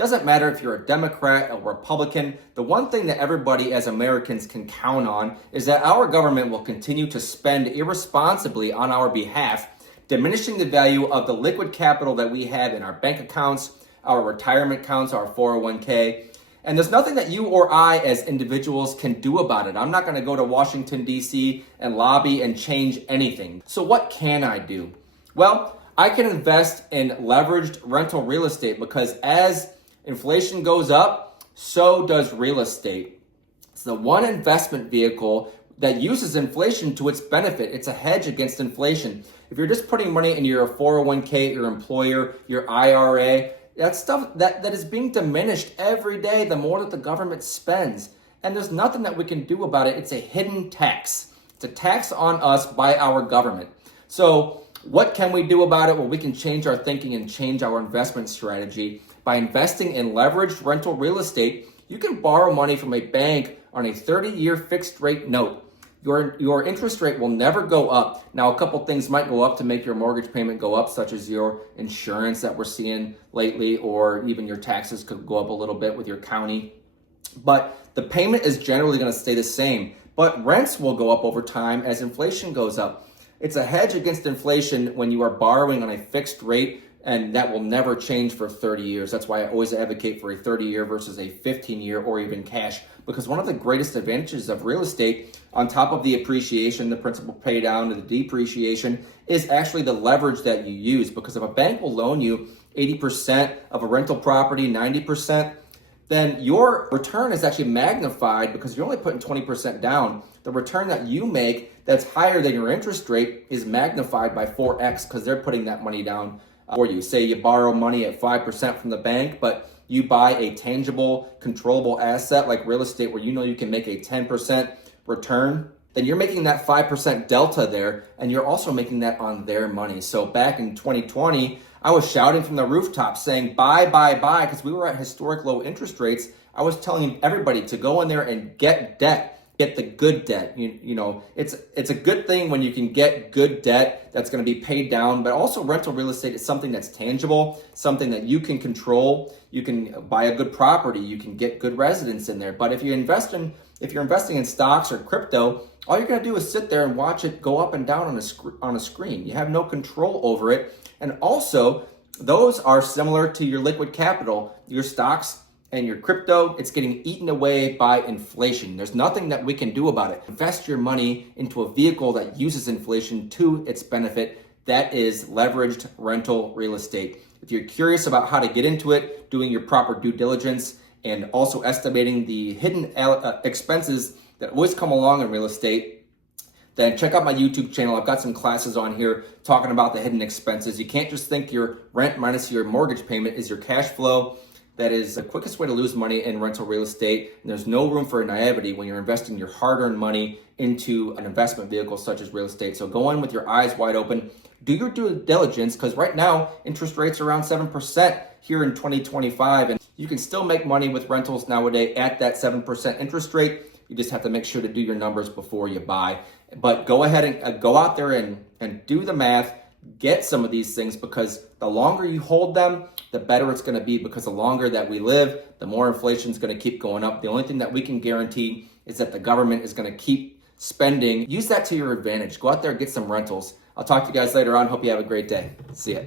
Doesn't matter if you're a Democrat, a Republican, the one thing that everybody as Americans can count on is that our government will continue to spend irresponsibly on our behalf, diminishing the value of the liquid capital that we have in our bank accounts, our retirement accounts, our 401k. And there's nothing that you or I as individuals can do about it. I'm not going to go to Washington, D.C. and lobby and change anything. So what can I do? Well, I can invest in leveraged rental real estate because as inflation goes up, so does real estate. It's the one investment vehicle that uses inflation to its benefit. It's a hedge against inflation. If you're just putting money in your 401k, your employer, your IRA, that's stuff that is being diminished every day the more that the government spends. And there's nothing that we can do about it. It's a hidden tax. It's a tax on us by our government. So what can we do about it? Well, we can change our thinking and change our investment strategy by investing in leveraged rental real estate. You can borrow money from a bank on a 30-year fixed rate note. Your interest rate will never go up. Now, a couple things might go up to make your mortgage payment go up, such as your insurance that we're seeing lately, or even your taxes could go up a little bit with your county. But the payment is generally going to stay the same. But rents will go up over time as inflation goes up. It's a hedge against inflation when you are borrowing on a fixed rate, and that will never change for 30 years. That's why I always advocate for a 30-year versus a 15-year or even cash, because one of the greatest advantages of real estate, on top of the appreciation, the principal pay down, and the depreciation, is actually the leverage that you use. Because if a bank will loan you 80% of a rental property, 90%, then your return is actually magnified because you're only putting 20% down. The return that you make that's higher than your interest rate is magnified by 4x because they're putting that money down for you. Say you borrow money at 5% from the bank, but you buy a tangible, controllable asset like real estate where you know you can make a 10% return, then you're making that 5% delta there, and you're also making that on their money. So back in 2020, I was shouting from the rooftops saying buy, because we were at historic low interest rates. I was telling everybody to go in there and get debt. Get the good debt. You know, it's a good thing when you can get good debt that's going to be paid down, but also rental real estate is something that's tangible, something that you can control. You can buy a good property, you can get good residents in there. But if you're investing in stocks or crypto, all you're going to do is sit there and watch it go up and down on a screen. You have no control over it. And also, those are similar to your liquid capital, your stocks and your crypto. It's getting eaten away by inflation. There's nothing that we can do about it. Invest your money into a vehicle that uses inflation to its benefit. That is leveraged rental real estate. If you're curious about how to get into it, doing your proper due diligence, and also estimating the hidden expenses that always come along in real estate, then check out my YouTube channel. I've got some classes on here talking about the hidden expenses. You can't just think your rent minus your mortgage payment is your cash flow. That is the quickest way to lose money in rental real estate. And there's no room for naivety when you're investing your hard-earned money into an investment vehicle such as real estate. So go in with your eyes wide open. Do your due diligence, because right now interest rates are around 7% here in 2025. And you can still make money with rentals nowadays at that 7% interest rate. You just have to make sure to do your numbers before you buy. But go ahead and go out there and do the math. Get some of these things, because the longer you hold them, the better it's going to be, because the longer that we live, the more inflation is going to keep going up. The only thing that we can guarantee is that the government is going to keep spending. Use that to your advantage. Go out there and get some rentals. I'll talk to you guys later on. Hope you have a great day. See ya.